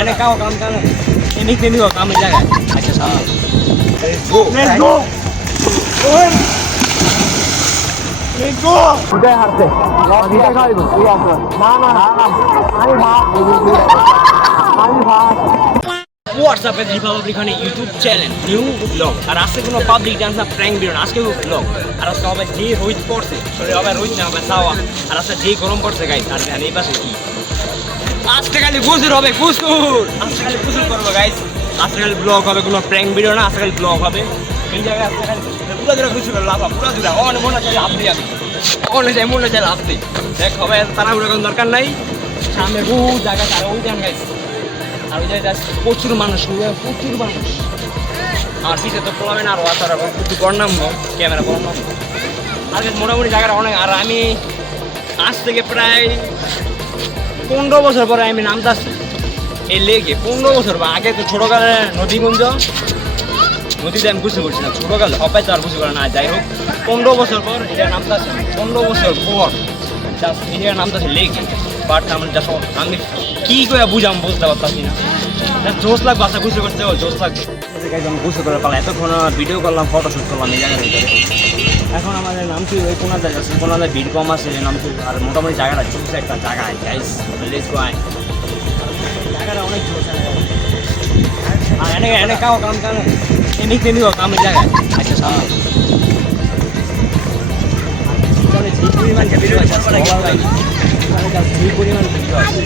এনে কাও কাম কাম এনে কেমি কামের জায়গায় আচ্ছা সামনে লেটস গো লেটস গো উদয় হারতে ভিডিও খাইবো না না না আমি ভাত আমি ভাত হোয়াটসঅ্যাপে রিপাবলিক খানে ইউটিউব চ্যানেল নিউ ব্লগ আর আজকে কোনো পাবলিক ডান্স না প্র্যাঙ্ক ভিডিও না আজকে ব্লগ আর আজকে হবে যে রোহিত পড়ছে সরি হবে রোহিত না হবে সাওয়া আর আজকে যে গরম পড়ছে গাইস আর ধ্যান এই পাশে কি আজকে খালি গুজুর হবে গুজুর আজকে খালি গুজুর করবো গাইস আজকে খালি ব্লগ হবে কোনো প্র্যাঙ্ক ভিডিও না আজকে খালি ব্লগ হবে এই জায়গায় আজকে খালি পুরো দূরে গুজুর করবো লাভ পুরো দূরে মনে চাই আপনি আমি মনে চাই আপনি দেখ হবে তারা কোনো দরকার নাই সামনে বহু জায়গা তারা ওই যান গাইস আর ওই জায়গায় প্রচুর মানুষ আর পিছিয়ে তো প্রবলেম আরও তারা একটু বড় নামবো ক্যামেরা বড় নামবো আর মোটামুটি জায়গাটা অনেক আর আমি আজ থেকে প্রায় 15 বছর পরে আমি নামতেছি এই লেগে 15 বছর বা আগে তো ছোটোকালে নদীগঞ্জ নদীতে আমি বুঝতে পারছি না ছোটোকালে সবাই তো আর বুঝতে পারে না যাই হোক 15 বছর পর এটা নামতেছে 15 বছর পর জাস্ট এটা নামতেছে লেগে বাট আমার যা আমি কী করে বুঝাম বুঝতে পারতাছি না জোশ লাগবে আশা বুঝতে পারছে ও জোশ লাগবে আমি বুঝতে করে পারলাম এতক্ষণ ভিডিও করলাম ফটোশ্যুট করলাম এই জায়গার ভিতরে এখন আমাদের নামটি ওই কোনো জায়গা আছে কোনো জায়গায় ভিড় কম আছে নামটি আর মোটামুটি জায়গাটা চলছে একটা জায়গায় গাইস লেটস গো আই জায়গাটা অনেক জোশ আর এনে কাও কাম কাম এমনি কেমি কামের জায়গায় আচ্ছা সামনে যে পরিমাণ ভিডিও আছে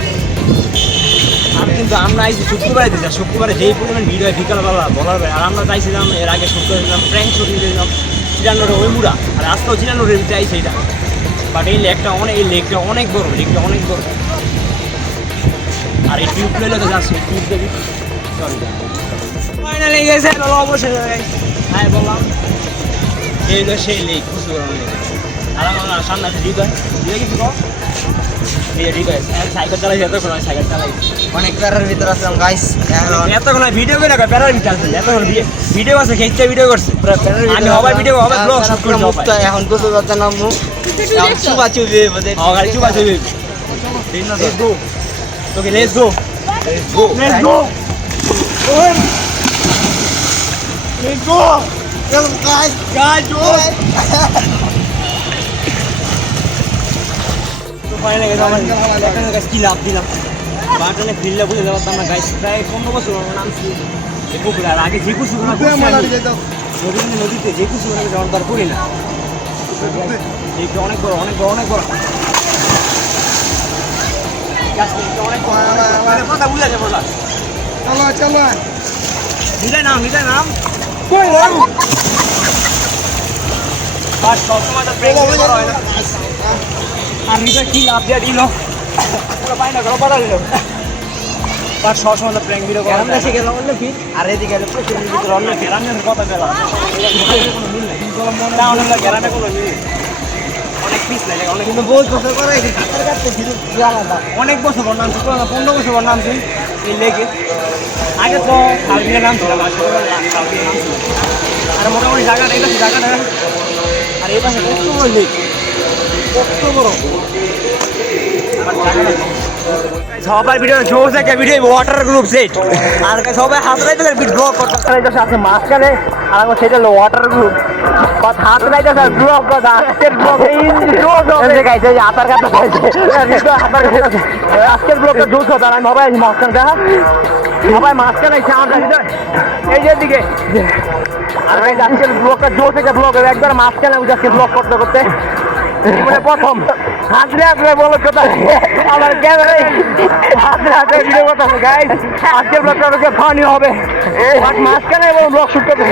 আর কিন্তু আমরা এই যে শুক্রবারে দিয়েছিলাম শুক্রবারে যেই পরিমাণ ভিডিও বিকালবেলা বলার আর আমরা চাইছিলাম এর আগে শুট করেছিলাম প্র্যাঙ্ক শুট দিয়েছিলাম চিরান্নর ওই মুড়া আর আজকেও চিরান্নর চাইছে এটা বাট এই লেকটা অনেক বড় আর এই টিউব প্লেলে তো যাচ্ছে টিউব দেবি সরি ফাইনালি গেছে অবশ্যই হ্যাঁ বললাম এই যে সেই লেক বুঝতে পারলাম আর আমার সামনে আছে হৃদয় কিছু সাইকেল চালাই সাইকেল চালাই অনেক প্যারার ভিতরে আসলাম গাইস এতক্ষণ ভিডিও করে না প্যারার ভিতরে আছে এতক্ষণ ভিডিও আছে খেতে ভিডিও করছে আমি হবে ভিডিও হবে ব্লগ শুট করে মুক্ত এখন গোসল করতে নামু চুবা চুবি বলে গাড়ি চুবা চুবি let's go okay let's go guys finally গেছে আমার এখানে গাছ কি লাভ দিলাম বাটনে ফিল্ডে বুঝে যাবো আমরা গাছ প্রায় 15 বছর নামছি এই পুকুরে আর আগে যে কিছু নদীতে যে কিছু যাওয়ার দর করি না অনেক বড় অনেক কথা বুঝে যাবো চলো নিতাই নাম আর সবসময় তো ব্রেক হয় না আর হৃদয় কি লাভ দিয়ে দিল পুরো পাই না ঘর পাঠা দিল তার সবসময় তো প্র্যাঙ্ক ভিডিও করা এসে গেল অন্য ফিট আর এদিকে গেলে প্রচুর ভিতরে অন্য গ্রামের কথা পেলাম কোনো মিল নেই না অনেক গ্রামে কোনো মিল অনেক পিস লাগে অনেক কিন্তু বহুত বছর পরে আলাদা অনেক বছর পর নামছি 15 বছর পর নামছি এই লেগে আগে তো খালবিলে নামছিলাম আর মোটামুটি জায়গাটা এটা জায়গাটা আর এই পাশে কত বড় লেক কত বড় সবাই ভিডিও জোস একটা ভিডিও ওয়াটার গ্রুপ সেট আর সবাই হাতরাইতে ব্লগ করতে আছে মাঝখানে আর আমার সেটা হলো ওয়াটার গ্রুপ বাট হাতরাইতে স্যার ব্লগ কথা আজকের ব্লগ দেখাইছে যে আতার কাছে আজকের ব্লগটা জোস হবে আর আমি সবাই মাঝখানে দেখা সবাই মাঝখানে আমার এই যে দিকে আর আজকের ব্লগটা জোস একটা ব্লগ হবে একবার মাঝখানে আজকে ব্লগ করতে জীবনে প্রথম হাতরে বলো কথা আমার ক্যামেরায় হাতরে ভিডিও কথা গাইস আজকের ব্লগটা ওকে ফানি হবে বাট মাঝখানে ব্লগ শুট করতে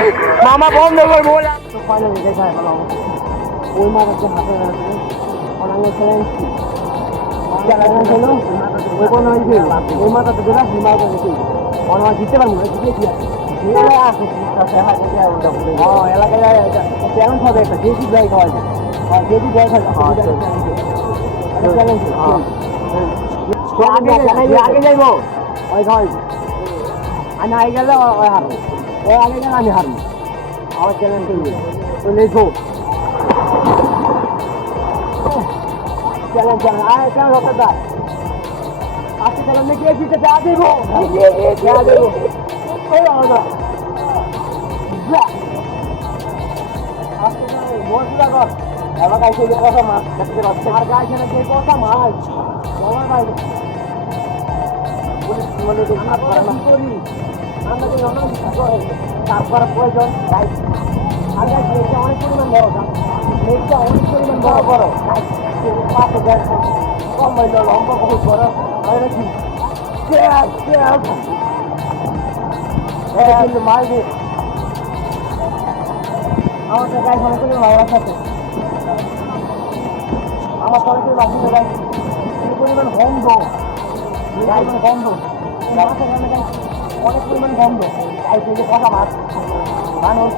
মামা বন্ধ করবো বলে ফাইনালি দেখায় ভালো ওই মাথাতে হাতে অনাঙ্গ চ্যালেঞ্জটি হলো ওই কোনো ওই মাথাতে দেবা হিমাল করে অনাঙ্গ জিততে পারবো না জিতে কি এলাকায় চ্যালেঞ্জ হবে একটা যেটি ব্যাগ হয় যেটি ব্যাগ হয় আগে যাইবো ওই ঘর আমি আগে গেলে ওই হারবো ও আগে গেলে আমি হারবো আমার চ্যালেঞ্জ তো লেখো চ্যালেঞ্জ আর চ্যালেঞ্জ হতে যায় আজকে তারপরে প্রয়োজন আর অনেক পরিমাণ বড় মেঘটা অনেক পরিমাণ বড় বড় কম হইল লম্বা বহুত বড় হয় কি কিন্তু মারবে আমাদের গাছ অনেক পরিমাণ ভালো সাথে আমার পরে বাসিতে গাছ পরিমাণ গন্ধ গন্ধ অনেক পরিমাণ গন্ধ গাইছে যে কথা মাছ মানুষ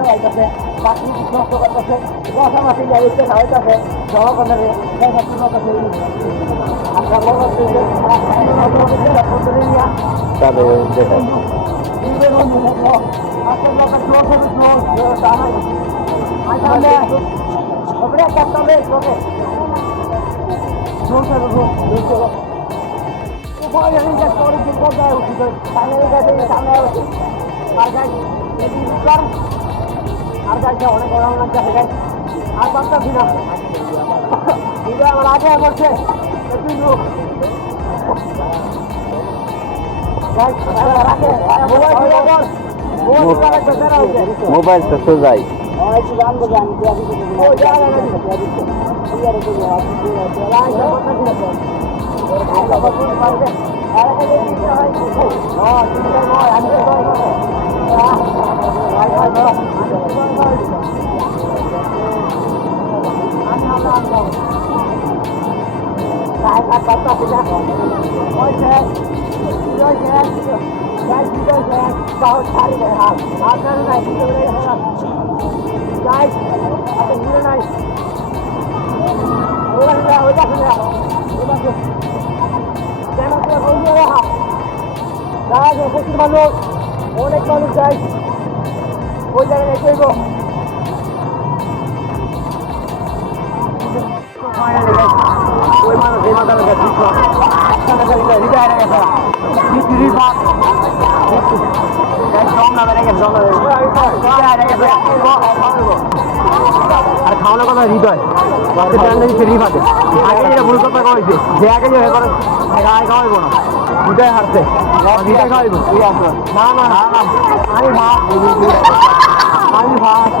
গাইতেছে চাকরি নষ্ট করতেছে কথা মাছি গাইছে খাওয়াইতেছে জনগণের আর গাছ অনেক গরম লাগছে গাছ আর পারতাছি না আমার আগে করছে মোবাইলটা সোজাই মানুষ অনেক মানুষ যায় ওই জায়গায় দেখব ওই মানুষ এই মাথা আর খাওয়ানোর কথা হৃদয় রিফাতে আগে যেটা ভুল কথা কয়েছে যে আগে যে আগে খাওয়াইব না হৃদয় হারছে হৃদয় খাওয়াইব না না না না আমি ভাত আমি ভাত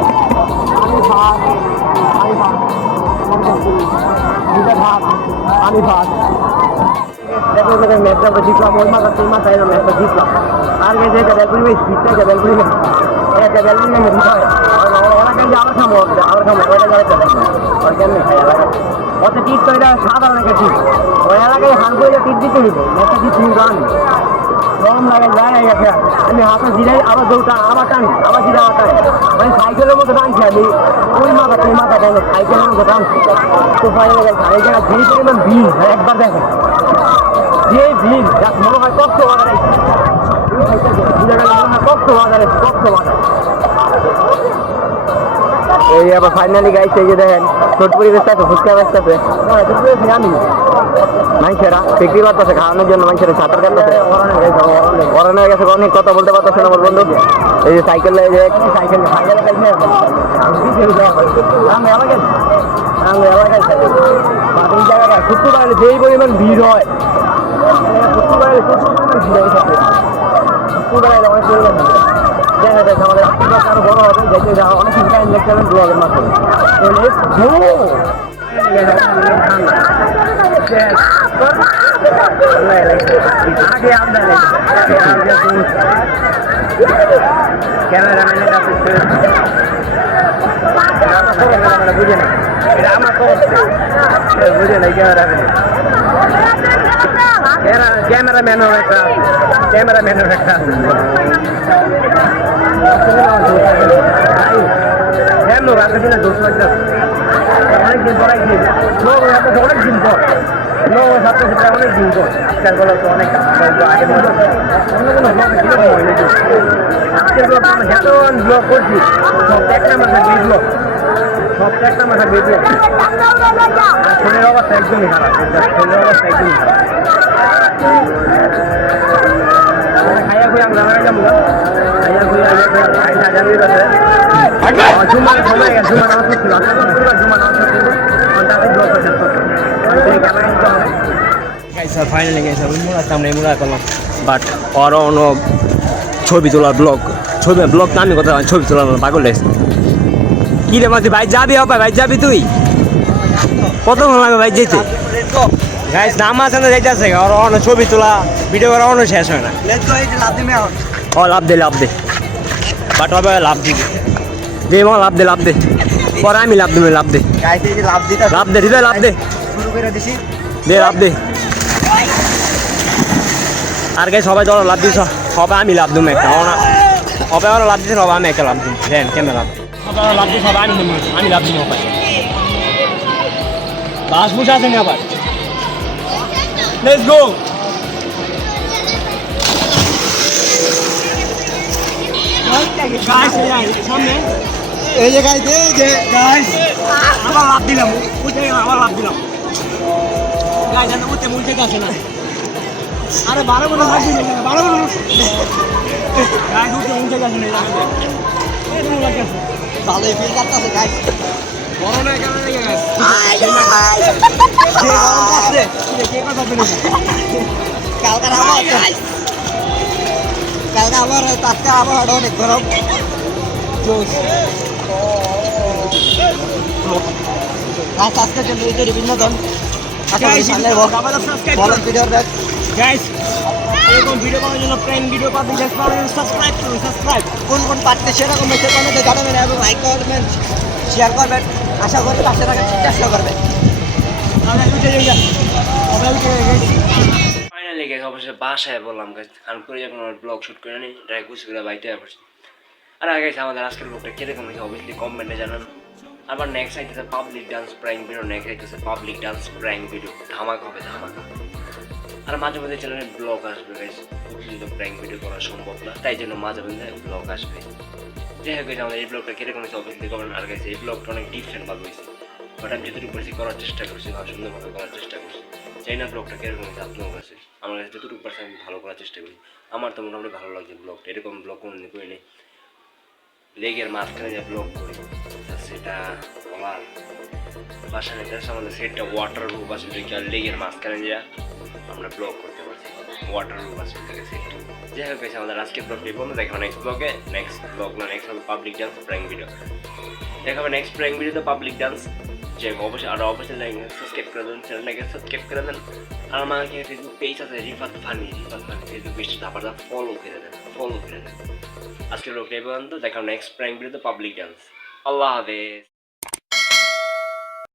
আমি ভাত আমি ভাত হৃদয় ভাত আমি ভাত দেখো ম্যাচটা জিতলাম ওই মাথা তিন মাথায় ম্যাচটা জিতলাম আর গেছে এটা বেলপুরি বেশ জিততে বেলপুরি এটা বেলপুরি নেই হৃদয় এলাকায় যে আবার খাবো ওইটা যাবে ওই কেমনি খাই এলাকায় ওতে টিট তো এটা সাধারণ একটা টিট ওই এলাকায় হান করে টিট দিতে হইব একটা টিট নিয়ে জানি গরম লাগে যায় গেছে আমি হাতে জিরাই আবার দৌড়টা আবার টানি আবার জিরা আবার টানি মানে সাইকেলের মতো টানছি আমি ওই মাথা তুই মাথা টানো সাইকেলের মতো টানছি তো ফাইনাল গেছে এই জায়গায় যেই পরিমাণ ভিড় একবার দেখেন যে ভিড় যা মনে হয় কষ্ট বাজারে কষ্ট বাজারে কষ্ট বাজারে এই আবার ফাইনালি গাইছে যে দেখেন ছোট পরিবেশটা আছে ফুচকা বেচতেছে আমি মানুষেরা বিক্রি করতেছে খাওয়ানোর জন্য মানুষেরা সাঁতার কাটতেছে অরণ হয়ে গেছে অনেক কথা বলতে পারতেছে না আমার বন্ধু এই যে সাইকেল যে সাইকেল জায়গাটা ছুটতে পারলে যেই পরিমাণ ভিড় হয় ছুটতে পারলে অনেক পরিমাণ দেখা যাচ্ছে আমাদের আরো বড় হবে দেখতে যাওয়া অনেক টাইম দেখতে হবে ব্লগের মাধ্যমে ক্যামেরাম্যানের বুঝে না এটা আমার বুঝে নাই ক্যামেরাম্যানও একটা অনেকদিন পর অনেকদিন পর আজকাল বলো তো অনেক আগের মতো আজকের ব্লগ করছি এক নাম্বার ব্লগ সবচেয়ে একটা মাথা বেঁধে আর শরীরের অবস্থা একদমই খারাপ শরীরের অবস্থা একদমই খারাপ খাইয়া খুঁয়ে আমরা যাবো খাইয়া খুঁয়ে জুমান সময় জুমান আমার ছিল জুমান আমার ছিল তাদের জল শেষ করতো ক্যামেরা নিতে হবে গাইসার ফাইনালি গাইসার ওই মোড়া আমরা এই মোড়া করলাম বাট ওর অন্য ছবি তোলার ব্লগ তো আমি কথা ছবি তোলার পাগল লেগেছে কি রে মাঝে ভাই যাবি হবে ভাই যাবি তুই কতক্ষণ লাগবে ভাই যেতে গাইস নাম আছে না যাইতেছে ওর অন্য ছবি তোলা ভিডিও করা অন্য শেষ হয় না ও লাভ দে বাট হবে লাভ দিবি দে মা লাভ দে পরে আমি লাভ দেবো লাভ দে লাভ দে হৃদয় লাভ দে শুরু করে দিছি দে লাভ দে আর গাই সবাই ধরো লাভ দিছ সবাই আমি লাভ দেবো একটা সবাই ওরা লাভ দিচ্ছে সবাই আমি একটা লাভ দিই দেন কেন লাভ সবাই ওরা লাভ দিই সবাই আমি লাভ দিবো সবাই বাস বুঝে আছেন আবার লেটস গো সামনে এই যে গাইতে গাইস আবার লাভ দিলাম উঠে গেলাম আবার লাভ দিলাম গাই জানো উঠতে মুলতে যাচ্ছে না আরে 12 বলে লাভ দিলে 12 বলে গাই উঠতে মুলতে যাচ্ছে না ভালোই ফিল করতেছে গাইস বড় না কেন লেগে গেছে যে গরম করছে কে কথা বলে কালকার আবার কালকে আবার আজকে আবার অনেক গরম জোস আজকের জন্য এই বিনোদন ভিডিও দেখ গাইস এরকম ভিডিও পাওয়ার জন্য প্রাইম ভিডিও পাবেন জাস্ট সাবস্ক্রাইব করুন সাবস্ক্রাইব কোন কোন পার্টটা সেরকম মেসেজ কমেন্টে জানাবেন এবং লাইক করবেন শেয়ার করবেন আশা করি পাশে থাকার চেষ্টা করবেন ফাইনালি গাইস অবশ্যই বাসায় বললাম গাইস কারণ করে যখন ব্লগ শুট করে নিই ড্রাই কুচি করে বাইতে আসছি আর আগে আমাদের আজকের ব্লগটা কিরকম হয়েছে অবশ্যই কমেন্টে জানান আবার নেক্সট আইতেছে public dance prank video next আইতেছে পাবলিক ডান্স প্র্যাঙ্ক ভিডিও ধামাক হবে ধামাকা আর মাঝে মাঝে চ্যানেলে ব্লগ আসবে গাইস প্রতিদিন প্র্যাঙ্ক ভিডিও করা সম্ভব না তাই জন্য মাঝে মাঝে ব্লগ আসবে যাই হোক গাইস আমাদের এই ব্লগটা কিরকম হয়েছে অবশ্যই কমেন্ট আর গাইস এই ব্লগটা অনেক ডিফারেন্ট ভাবে হয়েছে বাট আমি যতটুকু পারছি করার চেষ্টা করছি ভালো সুন্দরভাবে করার চেষ্টা করছি চাই না ব্লগটা কিরকম হয়েছে আপনার কাছে আমার কাছে যতটুকু পারছি আমি ভালো করার চেষ্টা করি আমার তো মোটামুটি ভালো লাগছে ব্লগটা এরকম ব্লগ কোনোদিন করি নেই লেগের মাঝখানে যে ব্লগ করি সেটা বলার বাসা নেই আমাদের সেটটা ওয়াটার প্রুফ আছে দেখি আর লেগের মাঝখানে যে আমরা ব্লগ করতে পারছি ওয়াটার প্রুফ আছে সেটটা যাই হোক গেছে আমাদের আজকে ব্লগটি বন্ধু দেখাবো নেক্সট ব্লগে নেক্সট ব্লগ না নেক্সট হবে পাবলিক ডান্স প্র্যাঙ্ক ভিডিও দেখাবে নেক্সট প্র্যাঙ্ক ভিডিওতে পাবলিক ডান্স যে অবশ্যই আর অবশ্যই লাইক সাবস্ক্রাইব করে দেন চ্যানেলটাকে সাবস্ক্রাইব করে দেন আর আমার ফেসবুক পেজ আছে রিফাত ফানি ফেসবুক পেজটা তারপর ফলো করে দেন আজকের ব্লগটা এই পর্যন্ত দেখাবো নেক্সট প্র্যাঙ্ক ভিডিওতে পাবলিক ডান্স আল্লাহ হাফেজ